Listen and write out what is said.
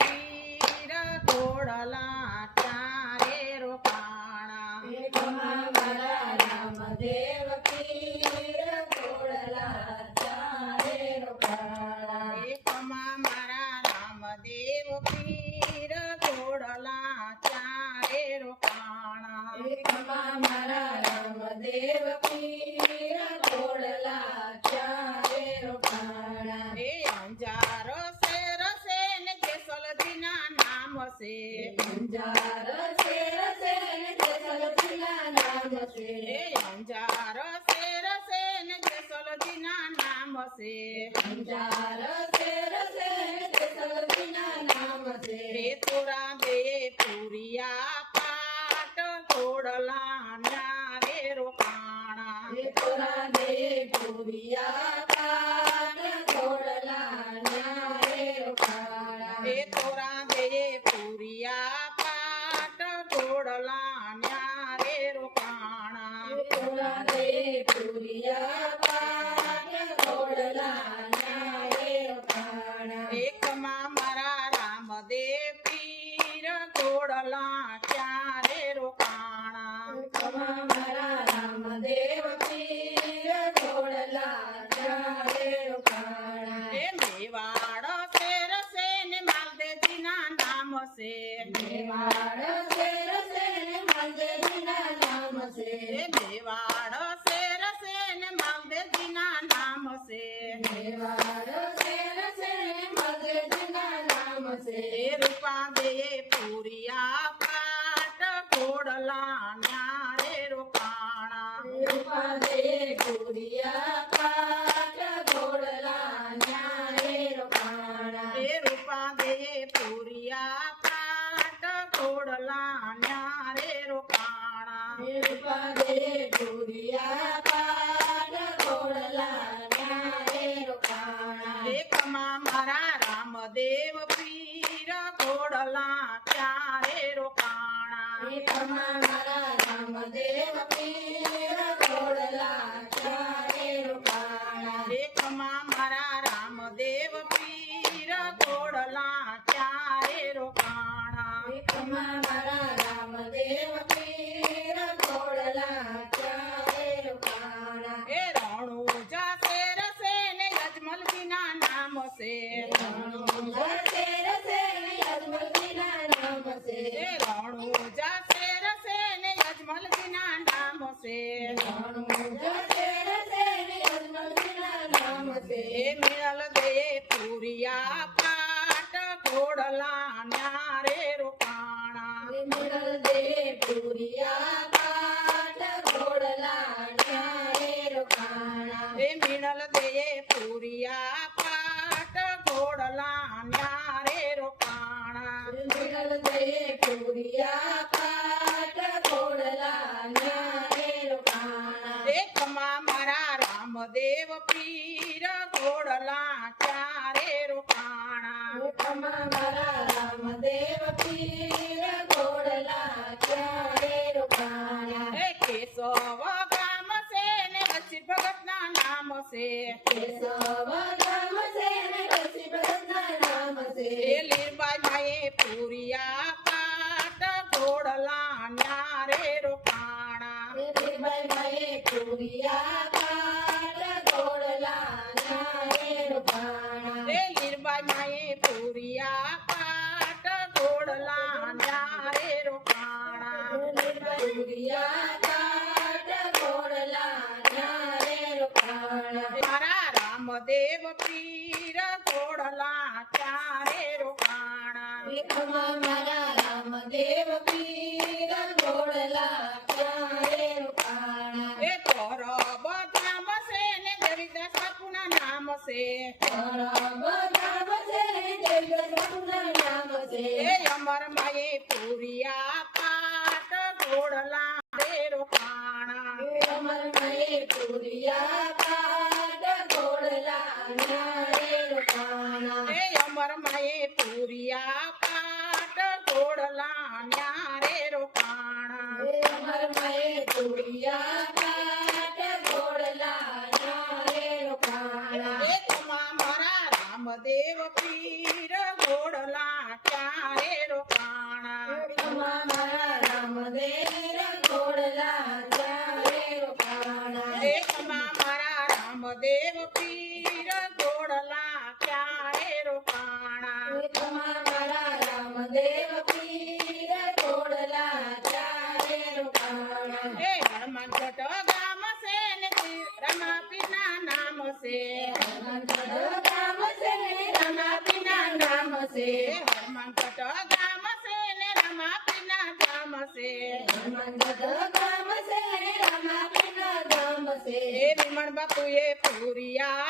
પીર ઘોડલા ચારે રોકાણા એકમાં મારા રામદેવ પીર ઘોડલા ચારે રોકાણા એકમાં મારા રામદેવ પીર ઘોડલા ચારે રોકાણા એકમાં મારા રામદેવ પીર ઘોડલા ચારે રોકાણા એ અંજાર શેર છે ને જેસલજીના નામ છે અંજાર શેર છે ને જેસલજીના નામ છે એ અંજાર શેર છે ને જેસલજીના નામ છે અંજાર શેર છે ને જેસલજીના નામ છે એ તોરા દે પુરિયા પાટ ઘોડલા ન્યારે રોકાણા એ તોરા દે પુરિયા પાટ ઘોડલા ન્યારે રોકાણા એ તોરા દે પુરિયા પાટ ઘોડલા ન્યારે રોકાણા એ તોરા દે પુરિયા પાટ ઘોડલા ન્યારે રોકાણા એકમાં મારા રામદેવ પીર ઘોડલા ક્યારે રોકાણા એકમાં મારા રામદેવ પીર ઘોડલા ન્યારે રોકાણા એ મેવાડ શેર છે ને માલદેજીના નામ છે મેવાડ શેર છે ને માલદેવજીના નામ છે એ મેવાડ શેર છે ને માલદેજીના નામ છે મેવાડ શેર છે ને માલદેવજીના નામ છે એ રૂપા દે પુરિયા પાટ ઘોડલા ન્યારે રોકાણા રૂપા દે પુરિયા પાટ ઘોડલા ન્યારે રોકાણા એ રૂપા દે પુરિયા પાટ ઘોડલા ન્યારે રોકાણા રૂપા દે પુરિયા પાટ ઘોડલા ન્યારે રોકાણા એકમાં મારા રામદેવ પીર ઘોડલા ક્યારે રોકાણા એકમાં મારા રામદેવ પીર ઘોડલા ચારે રોકાણા એકમાં મારા રામદેવ પીર ઘોડલા ક્યારે રોકાણા એકમાં મારા રામદેવ પીર ઘોડલા ચારે રોકાણા એ રણુજા શેર છે ને યજમલજીના નામ છે રણુજા શેર છે ને યજમલજીના નામ છે એ રણુજા શેર છે ને યજમલજીના નામ છે રણુજા શેર છે ને યજમલજીના નામ છે એ મિળલ દે પુરિયા પાટ ઘોડલા ન્યારે રોકાણા મિળલ દે પુરિયા પાટ ઘોડલા ન્યારે રોકાણા એ મિળલ દે પુરિયા પાટ ઘોડલા ન્યારે રોકાણા મિળલ દે પુરિયા પાટ ઘોડલા ન્યારે રોકાણા એકમાં મારા રામદેવ પીર ઘોડલા ક્યારે રોકાણા એકમાં મારા રામદેવ પીર ઘોડલા ચારે રોકાણા એ કેશવ ગામ છે ને વચ્ચે ભગતના નામ છે કેશવ ગામ છે ને કશી ભગતના નામ છે એ લીરબાઈ માએ પુરિયા પાટ ઘોડલા ન્યારે રોકાણા ભાઈ ભાઈ પુરિયા પાટ ઘોડલા ન્યારે રોકાણા એ લીરબાઈ માએ પુરિયા પાટ ઘોડલા ન્યારે રોકાણા પુરિયા પાટ ઘોડલા ન્યારે રોકાણા મારા રામદેવ પીર ઘોડલા ક્યારે રોકાણા એકમાં મારા રામદેવ પીર ઘોડલા ચારે રોકાણા એ તોરબ ધામ છે ને દેવીદાસ બાપુના નામ છે પરબ ધામ છે જગતના નામ છે એ અમર માએ પુરિયા પાટ ઘોડલા રે રોકાણા અમર મય પુરિયા પાટ ઘોડલા ન્યારે રોકાણા એ અમર માએ પુરિયા પાટ ઘોડલા ન્યારે રોકાણા અમર મય પુરિયા પાટ ઘોડલા ન્યારે રોકાણા એ તમા મારા રામદેવ પીર ઘોડલા છે હનુમાનગઢ ગામ છે ને રમાપીના ધામ છે હનુમાનગઢ ગામ છે રામાપીના ધામ છે એ વિમણ બાપુએ પૂરિયા